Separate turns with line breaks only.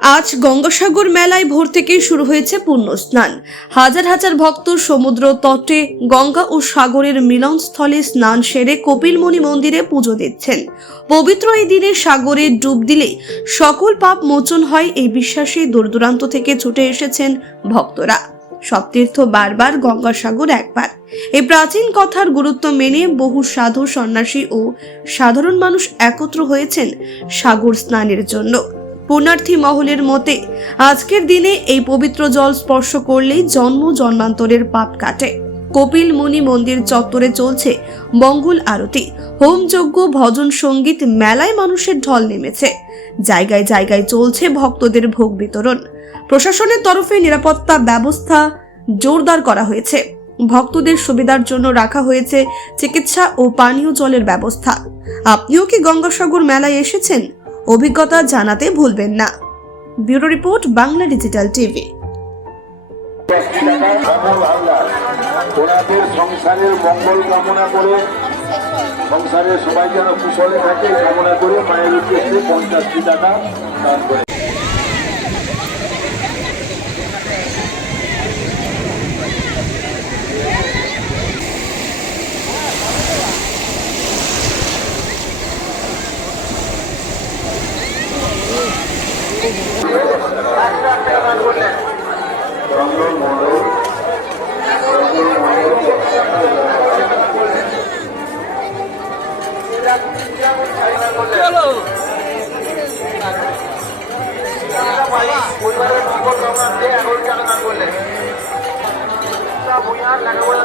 আজ গঙ্গাসাগর মেলায় ভোর থেকেই শুরু হয়েছে পূর্ণ স্নান। হাজার হাজার ভক্ত সমুদ্র তটে গঙ্গা ও সাগরের মিলনস্থলে স্নান সেরে কপিলমণি মন্দিরে পুজো দিচ্ছেন। পবিত্র এই দিনে সাগরে ডুব দিলে সকল পাপ মোচন হয় এই বিশ্বাসে দূর দূরান্ত থেকে ছুটে এসেছেন ভক্তরা। সব তীর্থ বারবার গঙ্গাসাগর একবার। এই প্রাচীন কথার গুরুত্ব মেনে বহু সাধু সন্ন্যাসী ও সাধারণ মানুষ একত্র হয়েছেন সাগর স্নানের জন্য। পুণ্যার্থী মহলের মতে, আজকের দিনে এই পবিত্র জল স্পর্শ করলেই জন্ম জন্মান্তরের পাপ কাটে। কপিল মুনি মন্দির চত্বরে চলছে মঙ্গল আরতি। হোমযজ্ঞ, ভজন সংগীত মেলায় মানুষের ঢল নেমেছে। জায়গায় জায়গায় চলছে ভক্তদের ভোগ বিতরণ। প্রশাসনের তরফে নিরাপত্তা ব্যবস্থা জোরদার করা হয়েছে। ভক্তদের সুবিধার জন্য রাখা হয়েছে চিকিৎসা ও পানীয় জলের ব্যবস্থা। আপনিও কি গঙ্গাসাগর মেলায় এসেছেন? অভিজ্ঞতা জানাতে ভুলবেন না। Bureau report, Bangla digital TV.
ওনাদের সংসারের মঙ্গল কামনা করে, সংসারের সবাই যেন কুশলে থাকে, কামনা করে মায়ের উদ্দেশ্যে পঞ্চাশটি টাকা দান করে। পরিবারের দিয়ে এগারো টাকা দান করলেন ভূঁইয়ার লেখাপড়া